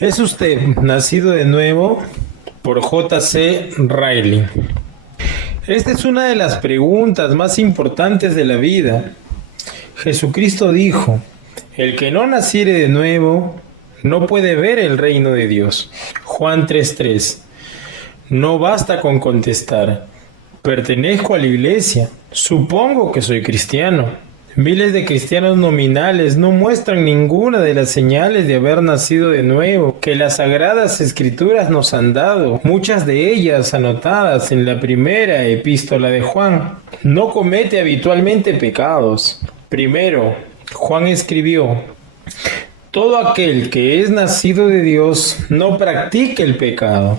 ¿Es usted nacido de nuevo? Por J. C. Riley. Esta es una de las preguntas más importantes de la vida. Jesucristo dijo: el que no naciere de nuevo no puede ver el reino de Dios. Juan 3:3. No basta con contestar: pertenezco a la iglesia, supongo que soy cristiano. Miles de cristianos nominales no muestran ninguna de las señales de haber nacido de nuevo que las sagradas escrituras nos han dado, muchas de ellas anotadas en la primera epístola de Juan. No comete habitualmente pecados. Primero, Juan escribió: todo aquel que es nacido de Dios no practica el pecado.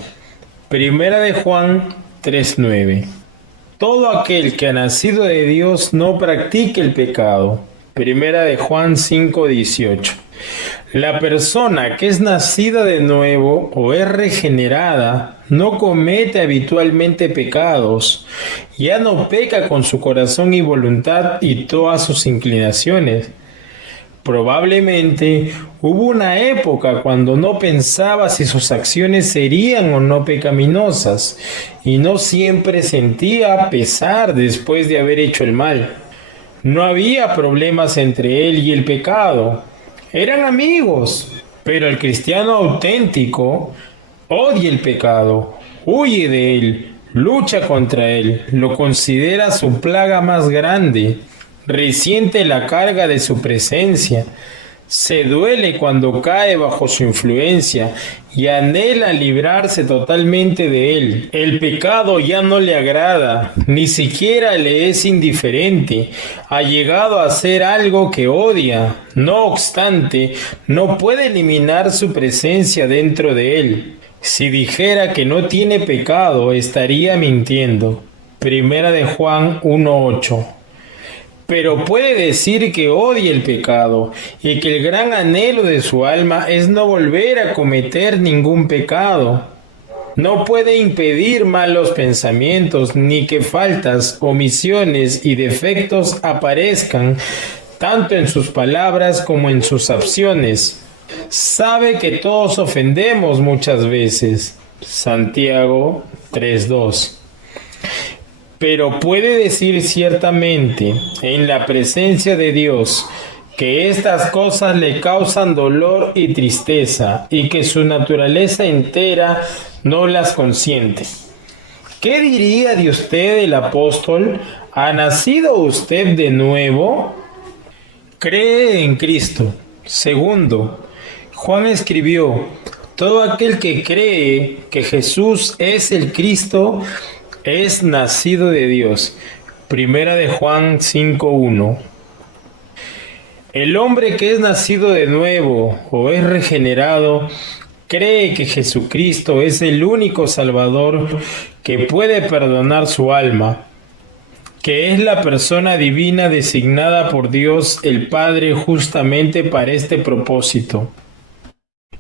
Primera de Juan 3:9. Todo aquel que ha nacido de Dios no practica el pecado. Primera de Juan 5:18. La persona que es nacida de nuevo o es regenerada no comete habitualmente pecados. Ya no peca con su corazón y voluntad y todas sus inclinaciones. Probablemente hubo una época cuando no pensaba si sus acciones serían o no pecaminosas, y no siempre sentía pesar después de haber hecho el mal. No había problemas entre él y el pecado. Eran amigos, pero el cristiano auténtico odia el pecado, huye de él, lucha contra él, lo considera su plaga más grande. Resiente la carga de su presencia, se duele cuando cae bajo su influencia y anhela librarse totalmente de él. El pecado ya no le agrada, ni siquiera le es indiferente, ha llegado a ser algo que odia. No obstante, no puede eliminar su presencia dentro de él. Si dijera que no tiene pecado, estaría mintiendo. Primera de Juan 1:8. Pero puede decir que odia el pecado y que el gran anhelo de su alma es no volver a cometer ningún pecado. No puede impedir malos pensamientos ni que faltas, omisiones y defectos aparezcan tanto en sus palabras como en sus acciones. Sabe que todos ofendemos muchas veces. Santiago 3:2. Pero puede decir ciertamente, en la presencia de Dios, que estas cosas le causan dolor y tristeza, y que su naturaleza entera no las consiente. ¿Qué diría de usted el apóstol? ¿Ha nacido usted de nuevo? Cree en Cristo. Segundo, Juan escribió: todo aquel que cree que Jesús es el Cristo es nacido de Dios. Primera de Juan 5:1. El hombre que es nacido de nuevo o es regenerado cree que Jesucristo es el único Salvador que puede perdonar su alma, que es la persona divina designada por Dios el Padre justamente para este propósito.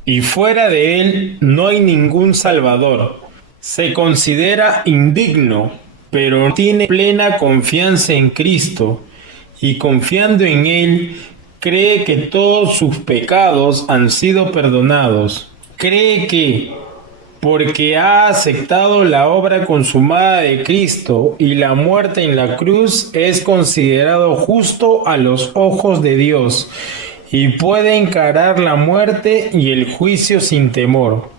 Y fuera de él no hay ningún Salvador. Se considera indigno, pero tiene plena confianza en Cristo, y confiando en Él, cree que todos sus pecados han sido perdonados. Cree que, porque ha aceptado la obra consumada de Cristo y la muerte en la cruz, es considerado justo a los ojos de Dios, y puede encarar la muerte y el juicio sin temor.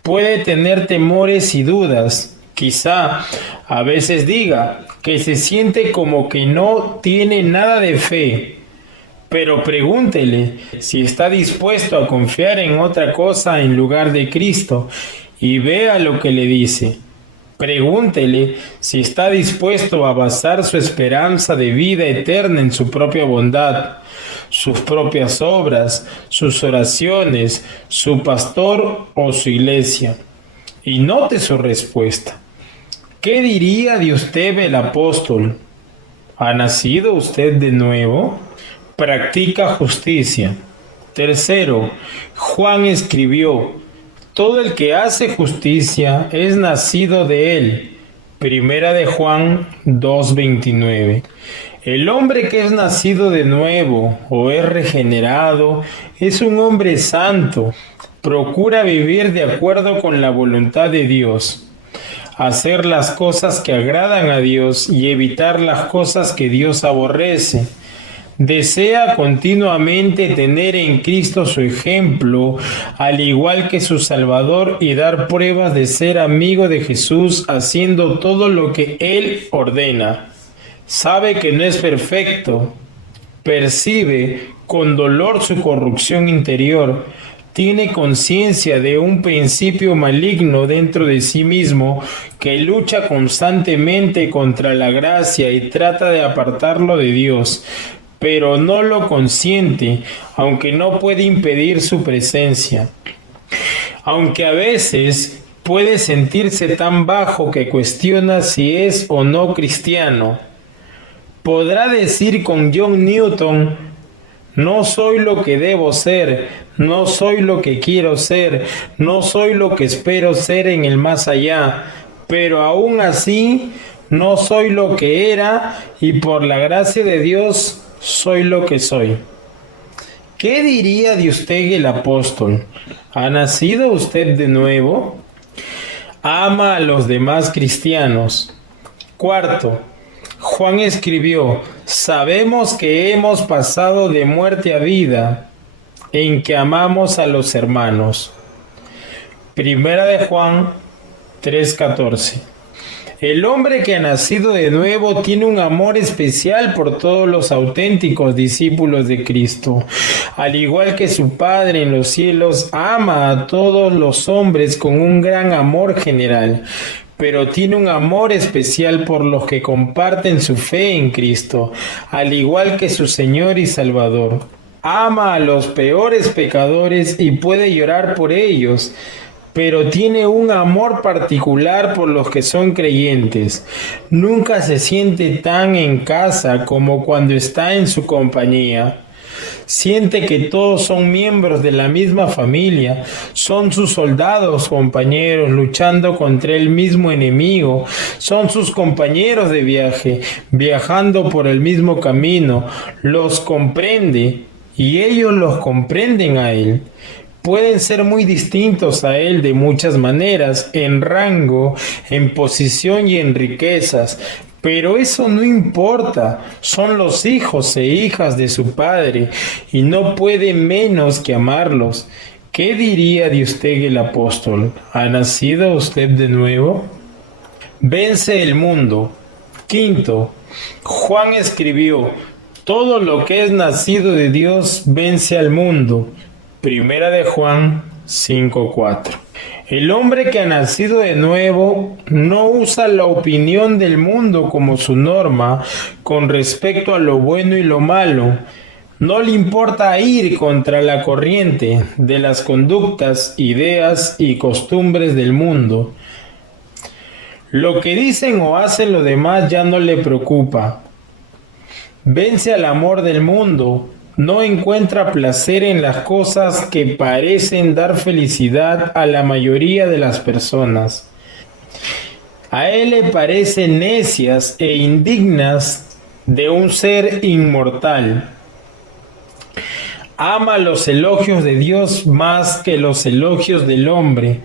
Puede tener temores y dudas, quizá a veces diga que se siente como que no tiene nada de fe, pero pregúntele si está dispuesto a confiar en otra cosa en lugar de Cristo y vea lo que le dice. Pregúntele si está dispuesto a basar su esperanza de vida eterna en su propia bondad, sus propias obras, sus oraciones, su pastor o su iglesia. Y note su respuesta. ¿Qué diría de usted el apóstol? ¿Ha nacido usted de nuevo? Practica justicia. Tercero, Juan escribió: todo el que hace justicia es nacido de él. Primera de Juan 2:29. El hombre que es nacido de nuevo o es regenerado es un hombre santo, Procura vivir de acuerdo con la voluntad de Dios, hacer las cosas que agradan a Dios y evitar las cosas que Dios aborrece. Desea continuamente tener en Cristo su ejemplo, al igual que su Salvador, y dar pruebas de ser amigo de Jesús, haciendo todo lo que Él ordena. Sabe que no es perfecto, percibe con dolor su corrupción interior, tiene conciencia de un principio maligno dentro de sí mismo que lucha constantemente contra la gracia y trata de apartarlo de Dios, pero no lo consiente, aunque no puede impedir su presencia. Aunque a veces puede sentirse tan bajo que cuestiona si es o no cristiano. Podrá decir con John Newton: no soy lo que debo ser, no soy lo que quiero ser, no soy lo que espero ser en el más allá, pero aún así no soy lo que era y por la gracia de Dios soy lo que soy. ¿Qué diría de usted el apóstol? ¿Ha nacido usted de nuevo? Ama a los demás cristianos. Cuarto, Juan escribió: sabemos que hemos pasado de muerte a vida, en que amamos a los hermanos. Primera de Juan 3:14. El hombre que ha nacido de nuevo tiene un amor especial por todos los auténticos discípulos de Cristo. Al igual que su Padre en los cielos ama a todos los hombres con un gran amor general, pero tiene un amor especial por los que comparten su fe en Cristo, al igual que su Señor y Salvador. Ama a los peores pecadores y puede llorar por ellos, pero tiene un amor particular por los que son creyentes. Nunca se siente tan en casa como cuando está en su compañía. Siente que todos son miembros de la misma familia, son sus soldados compañeros luchando contra el mismo enemigo, son sus compañeros de viaje, viajando por el mismo camino. Los comprende y ellos los comprenden a él. Pueden ser muy distintos a él de muchas maneras, en rango, en posición y en riquezas, pero eso no importa. Son los hijos e hijas de su Padre y no puede menos que amarlos. ¿Qué diría de usted el apóstol? ¿Ha nacido usted de nuevo? Vence el mundo. Quinto, Juan escribió: todo lo que es nacido de Dios vence al mundo. Primera de Juan 5:4. El hombre que ha nacido de nuevo no usa la opinión del mundo como su norma con respecto a lo bueno y lo malo. No le importa ir contra la corriente de las conductas, ideas y costumbres del mundo. Lo que dicen o hacen los demás ya no le preocupa. Vence al amor del mundo. No encuentra placer en las cosas que parecen dar felicidad a la mayoría de las personas. A él le parecen necias e indignas de un ser inmortal. Ama los elogios de Dios más que los elogios del hombre.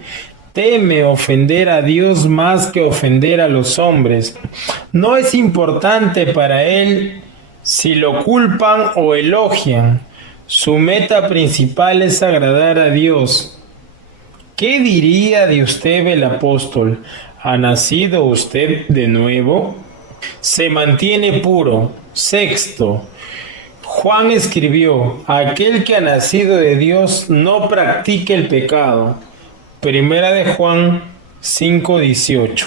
Teme ofender a Dios más que ofender a los hombres. No es importante para él si lo culpan o elogian. Su meta principal es agradar a Dios. ¿Qué diría de usted el apóstol? ¿Ha nacido usted de nuevo? Se mantiene puro. Sexto, Juan escribió: aquel que ha nacido de Dios no practica el pecado. Primera de Juan 5:18.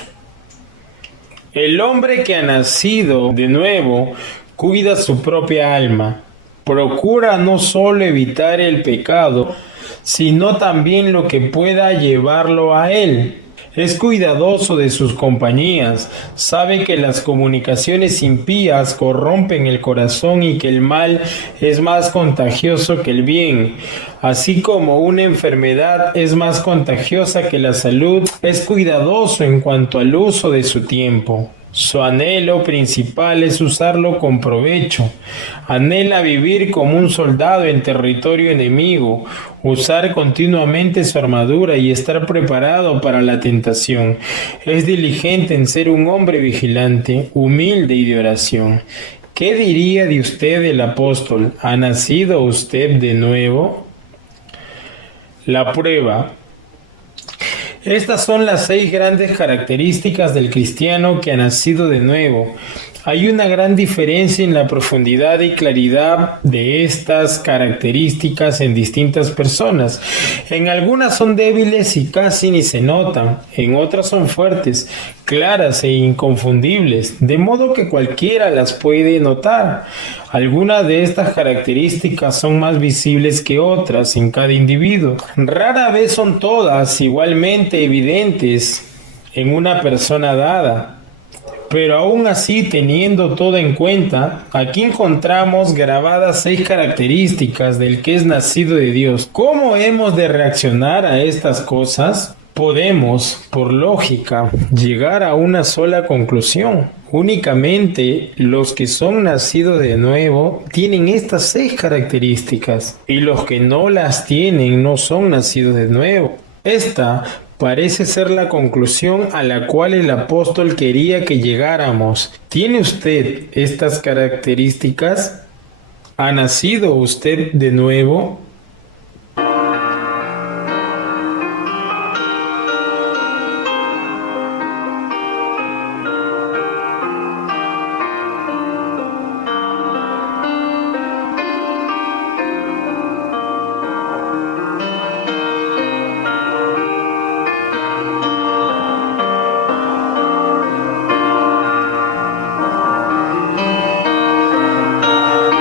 El hombre que ha nacido de nuevo cuida su propia alma, procura no solo evitar el pecado, sino también lo que pueda llevarlo a él. Es cuidadoso de sus compañías, sabe que las comunicaciones impías corrompen el corazón y que el mal es más contagioso que el bien. Así como una enfermedad es más contagiosa que la salud, es cuidadoso en cuanto al uso de su tiempo. Su anhelo principal es usarlo con provecho. Anhela vivir como un soldado en territorio enemigo, usar continuamente su armadura y estar preparado para la tentación. Es diligente en ser un hombre vigilante, humilde y de oración. ¿Qué diría de usted el apóstol? ¿Ha nacido usted de nuevo? La prueba. Estas son las 6 grandes características del cristiano que ha nacido de nuevo. Hay una gran diferencia en la profundidad y claridad de estas características en distintas personas. En algunas son débiles y casi ni se notan, en otras son fuertes, claras e inconfundibles, de modo que cualquiera las puede notar. Algunas de estas características son más visibles que otras en cada individuo. Rara vez son todas igualmente evidentes en una persona dada. Pero aún así, teniendo todo en cuenta, aquí encontramos grabadas 6 características del que es nacido de Dios. ¿Cómo hemos de reaccionar a estas cosas? Podemos, por lógica, llegar a una sola conclusión. Únicamente los que son nacidos de nuevo tienen estas 6 características, y los que no las tienen no son nacidos de nuevo. Esta parece ser la conclusión a la cual el apóstol quería que llegáramos. ¿Tiene usted estas características? ¿Ha nacido usted de nuevo?